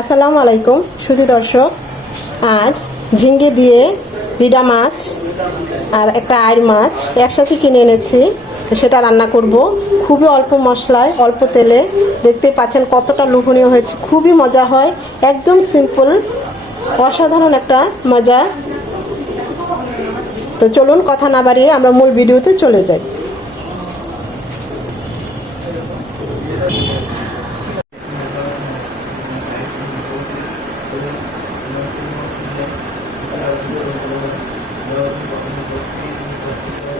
আসসালামু আলাইকুম শুধু দর্শক। আজ ঝিঙ্গে দিয়ে রিডা মাছ আর একটা আয়ের মাছ একসাথে কিনে এনেছি। সেটা রান্না করব। খুবই অল্প মশলায়, অল্প তেলে। দেখতে পাচ্ছেন কতটা লোভনীয় হয়েছে। খুবই মজা হয়। একদম সিম্পল অসাধারণ একটা মজা। তো চলুন কথা না বাড়িয়ে আমরা মূল ভিডিওতে চলে যাই।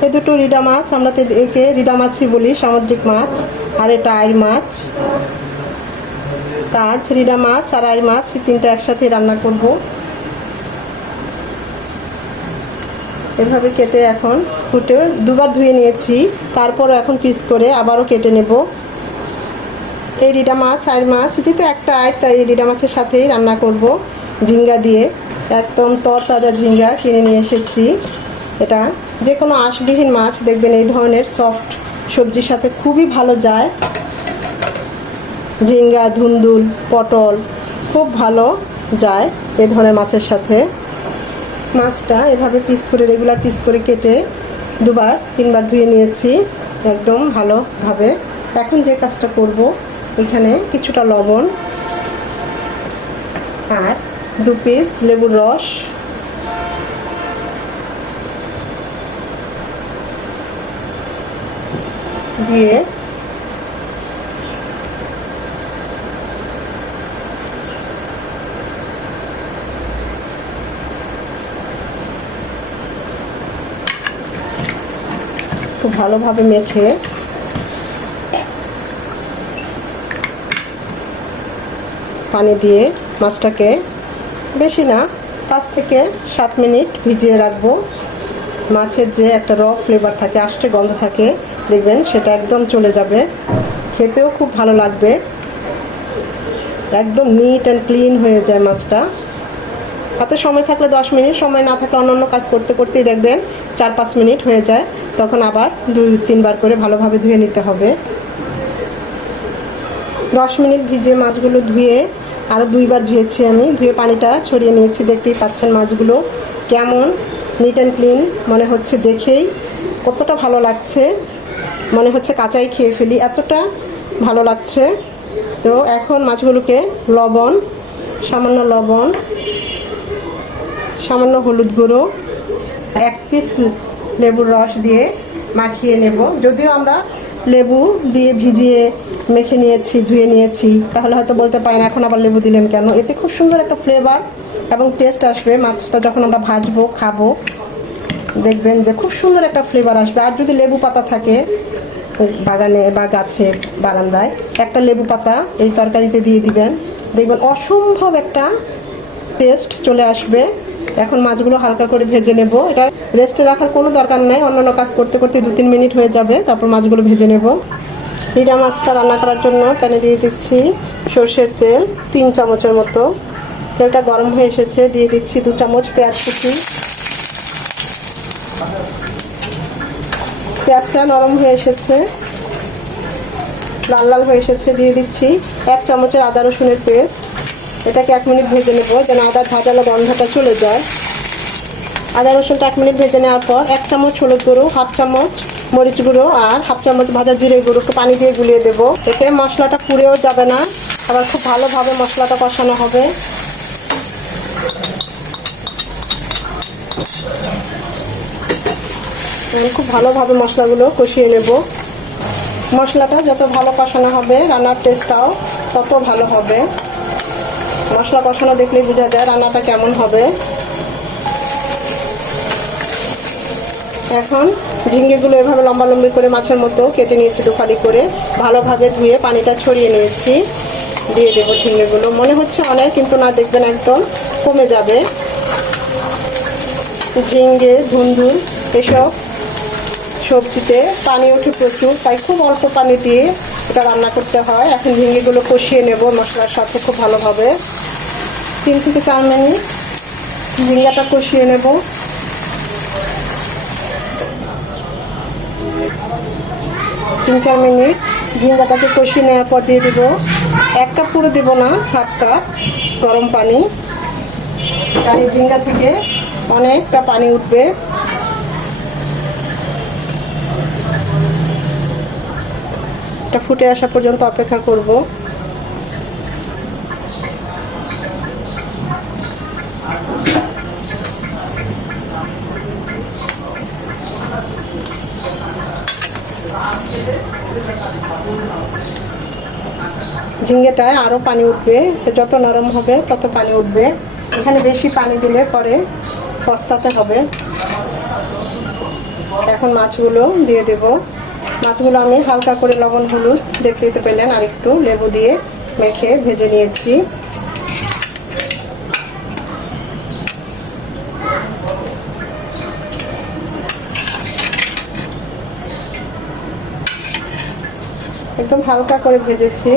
এই দুটো রিডা মাছ, আমরা একে রিডা মাছই বলি, সামুদ্রিক মাছ, আর এটা আইর মাছ। তাজ, রিডা মাছ আর আইর মাছ, এই তিনটা একসাথে রান্না করব। এভাবে কেটে এখন ফুটে, দুবার ধুয়ে নিয়েছি তারপর এখন পিস করে আবারও কেটে নেব। এই রিডা মাছ আইর মাছ যেহেতু একটা আইর তাই এই রিডা মাছের সাথেই রান্না করব। ঝিঙ্গা দিয়ে, একদম তরতাজা ঝিঙ্গা কিনে নিয়ে এসেছি। এটা যে কোনো আঁশবিহীন মাছ দেখবেন এই ধরনের সফট সবজির সাথে খুবই ভালো যায়। ঝিঙ্গা, ধুন্দুল, পটল খুব ভালো যায় এই ধরনের মাছের সাথে। মাছটা এভাবে পিস করে রেগুলার পিস করে কেটে দুবার, তিনবার ধুয়ে নিয়েছি, একদম ভালোভাবে। এখন যে কাজটা করব, এখানে কিছুটা লবণ আর দু পিস লেবুর রস। দিয়ে খুব ভালোভাবে মেখে পানি দিয়ে মাছটাকে বেশি না, পাঁচ থেকে সাত মিনিট ভিজিয়ে রাখব। মাছের যে একটা র ফ্লেভার থাকে আষ্টে গন্ধ থাকে, দেখবেন সেটা একদম চলে যাবে। খেতেও খুব ভালো লাগবে। একদম নিট অ্যান্ড ক্লিন হয়ে যায় মাছটা। হাতে সময় থাকলে দশ মিনিট, সময় না থাকলে অন্য অন্য কাজ করতে করতেই দেখবেন চার পাঁচ মিনিট হয়ে যায়। তখন আবার দুই, তিনবার করে ভালোভাবে ধুয়ে নিতে হবে। দশ মিনিট ভিজিয়ে মাছগুলো ধুয়ে আরও দুইবার ধুয়েছি আমি। ধুয়ে পানিটা ছড়িয়ে নিয়েছি। দেখতেই পাচ্ছেন মাছগুলো কেমন নিট অ্যান্ড ক্লিন মনে হচ্ছে দেখেই। কতটা ভালো লাগছে, মনে হচ্ছে কাঁচাই খেয়ে ফেলি। এতটা ভালো লাগছে। তো এখন মাছগুলোকে লবণ, সামান্য লবণ, সামান্য হলুদ গুঁড়ো, এক পিস লেবুর রস দিয়ে মাখিয়ে নেব। যদিও আমরা লেবু দিয়ে ভিজিয়ে মেখে নিয়েছি, ধুয়ে নিয়েছি। তাহলে হয়তো বলতে পারেন এখন আবার লেবু দিলেন কেন? এতে খুব সুন্দর একটা ফ্লেভার এবং টেস্ট আসবে। মাছটা যখন আমরা ভাজবো, খাব, দেখবেন যে খুব সুন্দর একটা ফ্লেভার আসবে। আর যদি লেবু পাতা থাকে বাগানে বা গাছে, বারান্দায়, একটা লেবু পাতা এই তরকারিতে দিয়ে দিবেন। দেখবেন অসম্ভব একটা টেস্ট চলে আসবে। এখন মাছগুলো হালকা করে ভেজে নেব। এটা রেস্টে রাখার কোনো দরকার নেই। অন্যান্য কাজ করতে করতে দু তিন মিনিট হয়ে যাবে। তারপর মাছগুলো ভেজে নেব। হিরা মাছটা রান্না করার জন্য প্যানে দিয়ে দিচ্ছি সর্ষের তেল তিন চামচের মতো। তেলটা গরম হয়ে এসেছে। দিয়ে দিচ্ছি দু চামচ পেঁয়াজ কুচি। পেঁয়াজটা নরম হয়ে এসেছে। লাল লাল হয়ে এসেছে। দিয়ে দিচ্ছি এক চামচের আদা রসুনের পেস্ট। এটাকে এক মিনিট ভেজে নেব যেন আদার ঝাঁঝালো গন্ধটা চলে যায়। আদা রসুনটা এক মিনিট ভেজে নেওয়ার পর এক চামচ হলুদ গুঁড়ো, হাফ চামচ মরিচ গুঁড়ো আর হাফ চামচ ভাজা জিরে গুঁড়ো একটু পানি দিয়ে গুলিয়ে দেবো। এতে মশলাটা পুড়েও যাবে না, আবার খুব ভালোভাবে মশলাটা কষানো হবে। খুব ভালোভাবে মশলাগুলো কষিয়ে নেব। মশলাটা যত ভালো কষানো হবে, রান্নার টেস্টটাও তত ভালো হবে। মশলা কষানো দেখলেই বোঝা যায় রান্নাটা কেমন হবে। এখন ঝিঙ্গেগুলো এভাবে লম্বা লম্বি করে মাছের মতো কেটে নিয়েছি দুফালি করে। ভালোভাবে ধুয়ে পানিটা ছড়িয়ে নিয়েছি। দিয়ে দেবো ঝিঙ্গেগুলো। মনে হচ্ছে অনেক, কিন্তু না, দেখবেন একদম কমে যাবে। ঝিঙ্গে ধুন্দুল এসব সবজিতে পানি ওঠে প্রচুর, তাই খুব অল্প পানি দিয়ে এটা রান্না করতে হয়। এখন ঝিঙ্গেগুলো কষিয়ে নেব মশলার সাথে খুব ভালোভাবে। তিন থেকে চার মিনিট ঝিঙ্গাটা কষিয়ে নেব। তিন চার মিনিট ঝিঙ্গাটাকে কষিয়ে নেওয়ার পর দিয়ে দেবো এক কাপ পুরো দেবো না, হাফ কাপ গরম পানি। আর এই ঝিঙ্গা থেকে অনেকটা পানি উঠবে। ফুটে আসা পর্যন্ত অপেক্ষা করব। ঝিঙ্গেটায় আরও পানি উঠবে যত নরম হবে তত পানি উঠবে। এখানে বেশি পানি দিলে পরে পস্তাতে হবে। এখন মাছগুলো দিয়ে দেব। মাছগুলো আমি হালকা করে লবণ, হলুদ, দেখতেই তো পেলেন আর একটু লেবু দিয়ে মেখে ভেজে নিয়েছি। একদম হালকা করে ভেজেছি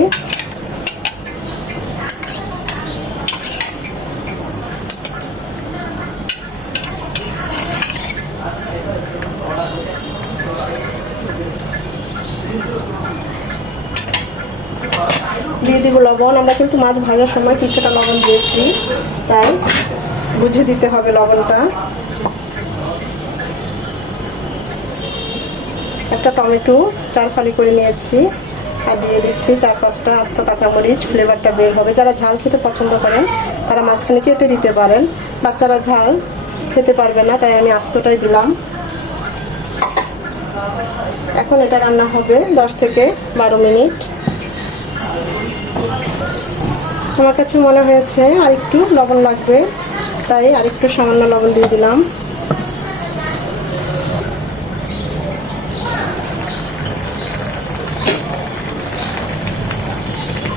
দিয়ে দিব লবণ, আমরা কিন্তু মাছ ভাজার সময় কিছুটা লবণ দিয়েছি, তাই বুঝে দিতে হবে লবণটা। একটা টমেটো চার ফালি করে নিয়েছি, আর দিয়ে দিচ্ছি চার পাঁচটা আস্ত কাঁচামরিচ ফ্লেভারটা বের হবে। যারা ঝাল খেতে পছন্দ করেন, তারা মাঝখানে কেটে দিতে পারেন। বাচ্চারা ঝাল খেতে পারবে না, তাই আমি আস্তটাই দিলাম। এখন এটা রান্না হবে দশ থেকে বারো মিনিট। আমার কাছে মনে হয়েছে আর একটু লবণ লাগবে, তাই আরেকটু সামান্য লবণ দিয়ে দিলাম।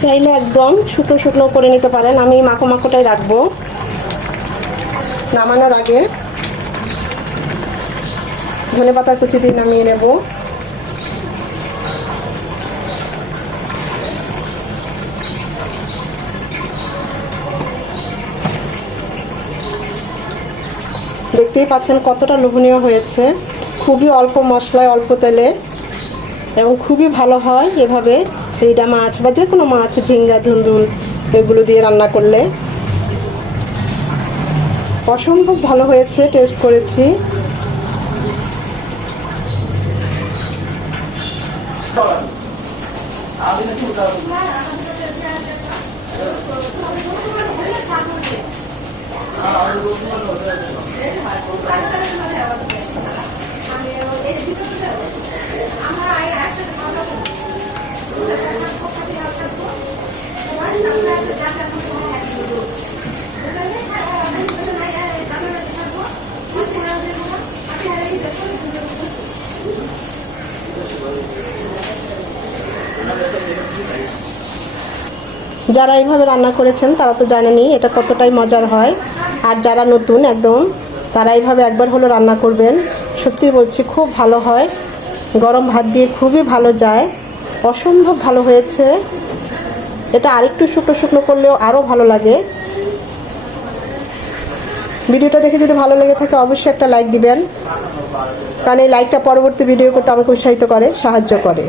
চাইলে একদম শুকনো শুকনো করে নিতে পারেন, আমি মাখো মাখোটাই রাখব নামানোর আগে। ধনে পাতা কুচি দিয়ে নামিয়ে নেব। দেখতেই পাচ্ছেন কতটা লোভনীয় হয়েছে। খুবই অল্প মশলায়, অল্প তেলে এবং খুবই ভালো হয় এভাবে রিডা মাছ বা যে কোনো মাছ, ঝিঙ্গা, ধুন্দুল এগুলো দিয়ে রান্না করলে। অসম্ভব ভালো হয়েছে টেস্ট করেছি। যারা এইভাবে রান্না করেছেন, তারা তো জানেনি এটা কতটাই মজার হয়। আর যারা নতুন, একদম তারা এইভাবে একবার হলো রান্না করবেন। সত্যি বলছি, খুব ভালো হয়। গরম ভাত দিয়ে খুবই ভালো যায়। অসম্ভব ভালো হয়েছে। এটা আরেকটু শুকনো শুকনো করলেও আরও ভালো লাগে। ভিডিওটা দেখে যদি ভালো লেগে থাকে, অবশ্যই একটা লাইক দিবেন। কারণ এই লাইকটা পরবর্তী ভিডিও করতে আমাকে উৎসাহিত করে, সাহায্য করে।